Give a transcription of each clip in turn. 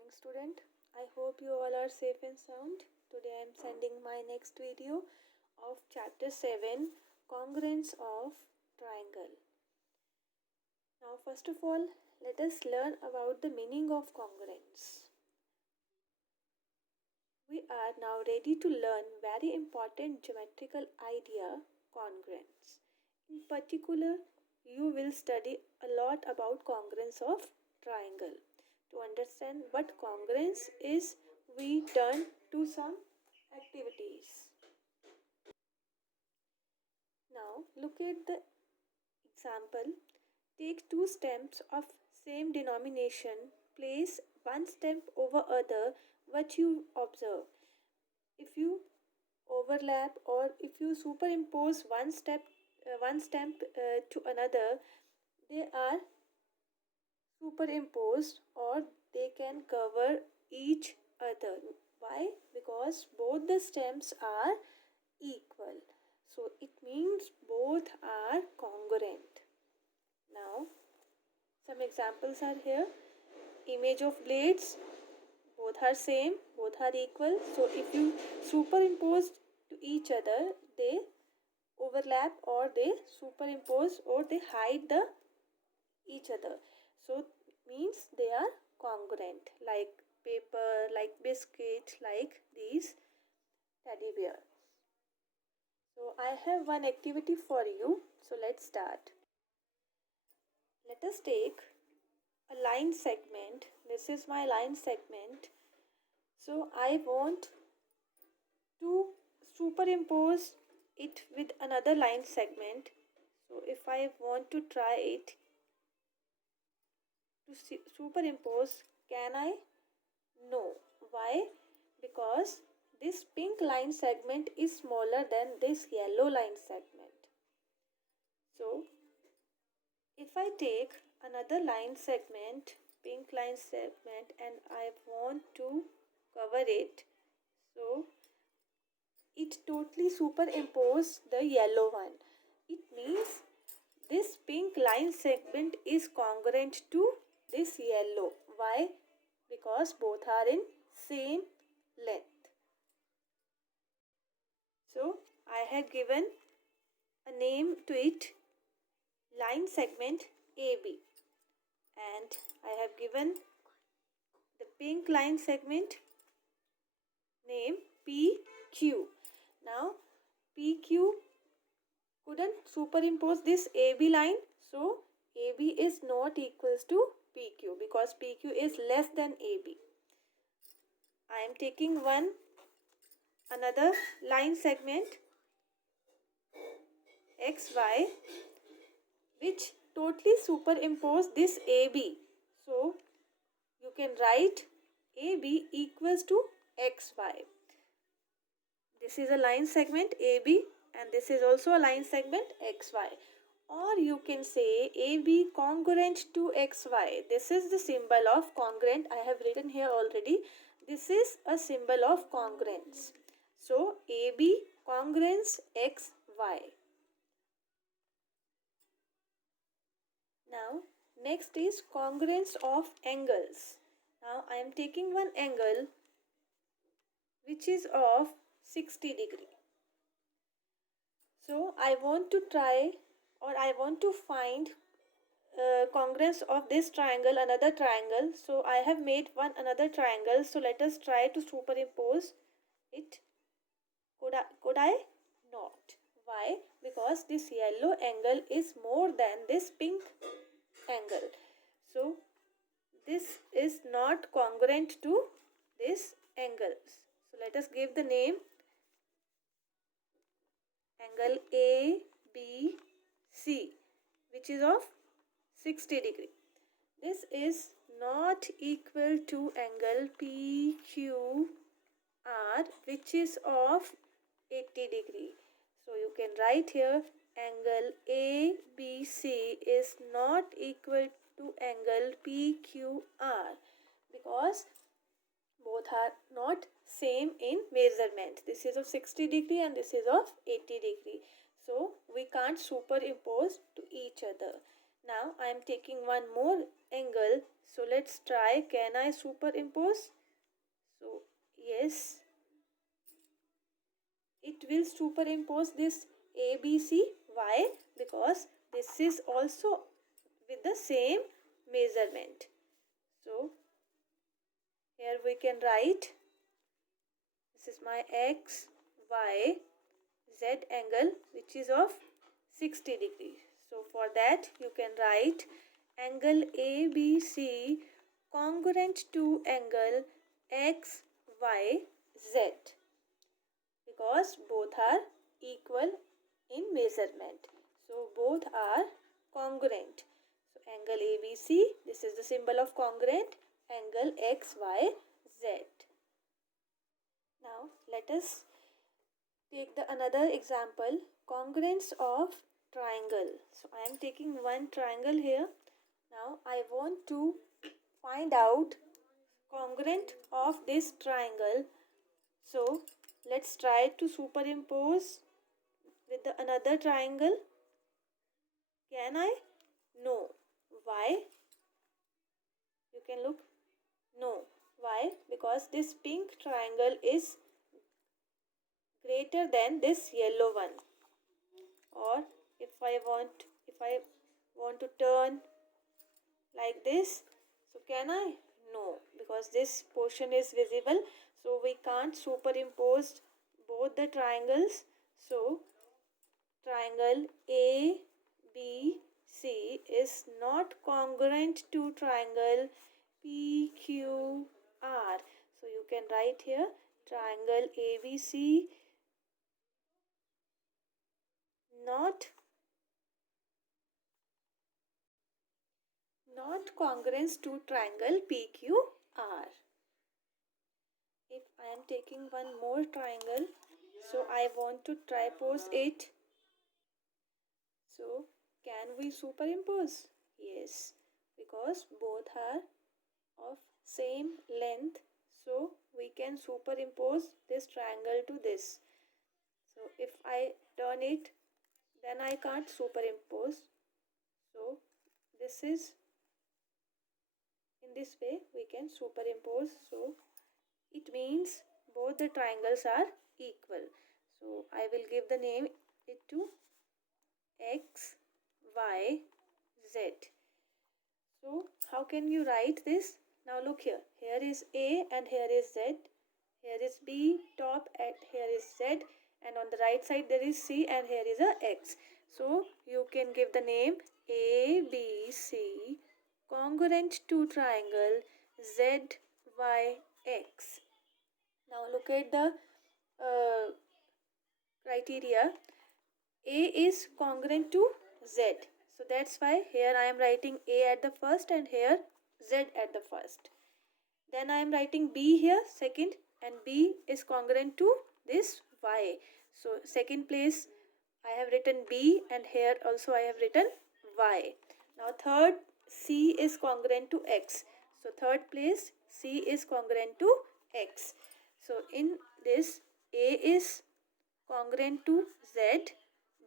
morning, student. I hope you all are safe and sound. Today I am sending my next video of chapter 7, Congruence of Triangle. Now first of all, let us learn about the meaning of congruence. We are now ready to learn very important geometrical idea, congruence. In particular, you will study a lot about congruence of triangle. To understand what congruence is, we turn to some activities. Now look at the example. Take two stems of same denomination, place one stamp over other. What you observe? If you overlap or if you superimpose one stamp to another, they are superimposed or they can cover each other. Why? Because both the stems are equal. So it means both are congruent. Now some examples are here. Image of blades, both are same, both are equal. So if you superimpose to each other, they overlap or they superimpose or they hide the each other. So means they are congruent, like paper, like biscuit, like these teddy bear. So I have one activity for you. So let's start. Let us take a line segment. This is my line segment. So I want to superimpose it with another line segment. So if I want to try it to superimpose, can I? No. Why? Because this pink line segment is smaller than this yellow line segment. So if I take another line segment, pink line segment, and I want to cover it, so it totally superimposes the yellow one. It means this pink line segment is congruent to this yellow. Why? Because both are in same length. So I have given a name to it, line segment AB, and I have given the pink line segment name PQ. Now PQ couldn't superimpose this AB line, so AB is not equals to PQ because PQ is less than AB. I am taking another line segment XY which totally superimpose this AB. So you can write AB equals to XY. This is a line segment AB and this is also a line segment XY. Or you can say AB congruent to XY. This is the symbol of congruent. I have written here already. This is a symbol of congruence. So AB congruence XY. Now next is congruence of angles. Now I am taking one angle which is of 60 degree. So I want to try or I want to find congruence of this triangle, another triangle. So I have made another triangle. So let us try to superimpose it. Could I? Not. Why? Because this yellow angle is more than this pink angle. So this is not congruent to this angles. So let us give the name angle ABC, which is of 60 degree. This is not equal to angle PQR, which is of 80 degree. So you can write here angle ABC is not equal to angle PQR because both are not same in measurement. This is of 60 degree and this is of 80 degree. So we can't superimpose to each other. Now I am taking one more angle. So let's try. Can I superimpose? So yes, it will superimpose this ABC. Why? Because this is also with the same measurement. So here we can write, this is my x, y, z angle which is of 60 degrees. So for that you can write angle ABC congruent to angle XYZ, because both are equal in measurement. So both are congruent. So angle ABC, this is the symbol of congruent, angle XYZ. Now let us take the another example, congruence of triangle. So I am taking one triangle here. Now I want to find out congruent of this triangle. So let's try to superimpose with the another triangle. Can I? No. Why? You can look. No. Why? Because this pink triangle is greater than this yellow one. Or if I want to turn like this, so can I? No, because this portion is visible, so we can't superimpose both the triangles. So triangle ABC is not congruent to triangle PQR. So you can write here triangle ABC not congruent to triangle PQR. If I am taking one more triangle, so I want to tripose it. So can we superimpose? Yes, because both are of same length, so we can superimpose this triangle to this. So if I turn it, then I can't superimpose. So this is, in this way we can superimpose. So it means both the triangles are equal. So I will give the name it to X, Y, Z. So how can you write this? Now look here. Here is A and here is Z. Here is B top and here is Z. And on the right side there is C and here is a X. So you can give the name ABC congruent to triangle ZYX. Now look at the criteria. A is congruent to Z. So that's why here I am writing A at the first and here Z at the first. Then I am writing B here second, and B is congruent to this Y. So second place I have written B and here also I have written Y. Now third, C is congruent to X. So third place C is congruent to X. So in this A is congruent to Z,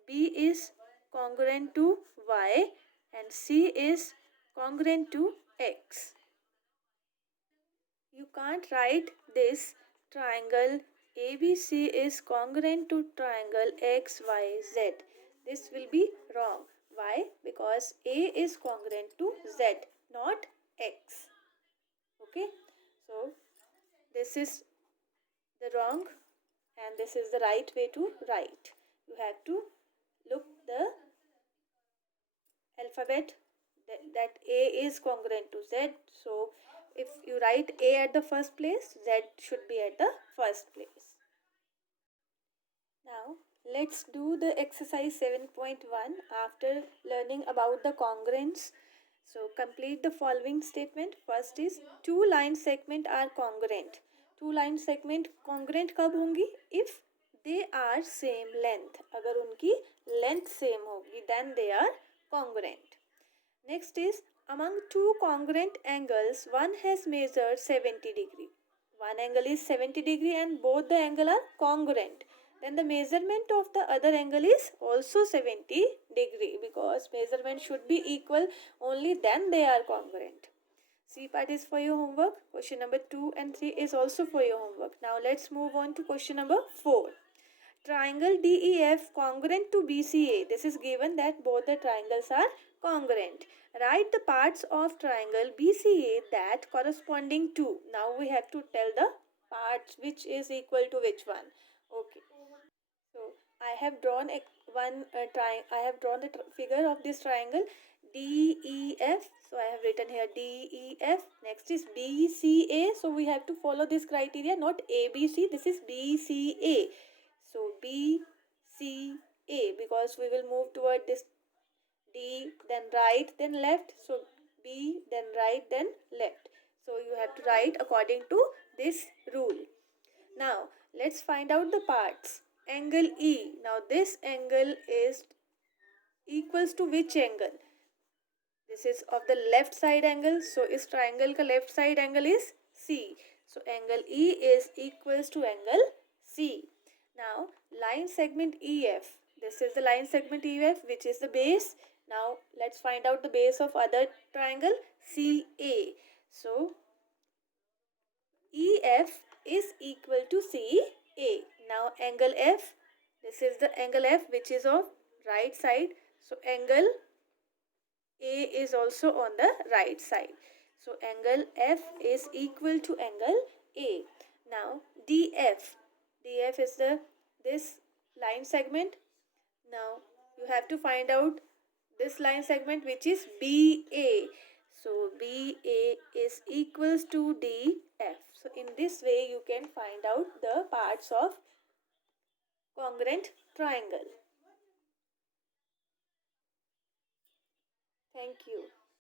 B is congruent to Y and C is congruent to X. You can't write this triangle ABC is congruent to triangle XYZ. This will be wrong. Why? Because A is congruent to Z, not X. Okay. So this is the wrong and this is the right way to write. You have to look the alphabet that A is congruent to Z. So if you write A at the first place, Z should be at the first place. Now let's do the exercise 7.1 after learning about the congruence. So complete the following statement. First is two line segment are congruent. Two line segment congruent कब होंगी? If they are same length. अगर उनकी length same होगी then they are congruent. Next is among two congruent angles, one has measured 70 degree. One angle is 70 degree and both the angle are congruent. then the measurement of the other angle is also 70 degree, because measurement should be equal, only then they are congruent. C part is for your homework. Question number 2 and 3 is also for your homework. Now let's move on to question number 4. Triangle DEF congruent to BCA. This is given that both the triangles are congruent. Write the parts of triangle BCA that corresponding to. Now we have to tell the parts which is equal to which one. Okay. So I have drawn I have drawn the figure of this triangle DEF. So I have written here DEF. Next is BCA. So we have to follow this criteria, not ABC. This is BCA. So BCA, because we will move toward this D, then right, then left. So B, then right, then left. So you have to write according to this rule. Now let's find out the parts. Angle E. Now this angle is equals to which angle? This is of the left side angle. So इस triangle का left side angle is C. So angle E is equals to angle C. Now line segment EF. This is the line segment EF, which is the base. Now let's find out the base of other triangle CA. So EF is equal to CA. Now angle F. This is the angle F, which is of right side. So angle A is also on the right side. So angle F is equal to angle A. Now DF. DF is this line segment. Now you have to find out this line segment, which is BA. So BA is equals to DF. So in this way you can find out the parts of congruent triangle. Thank you.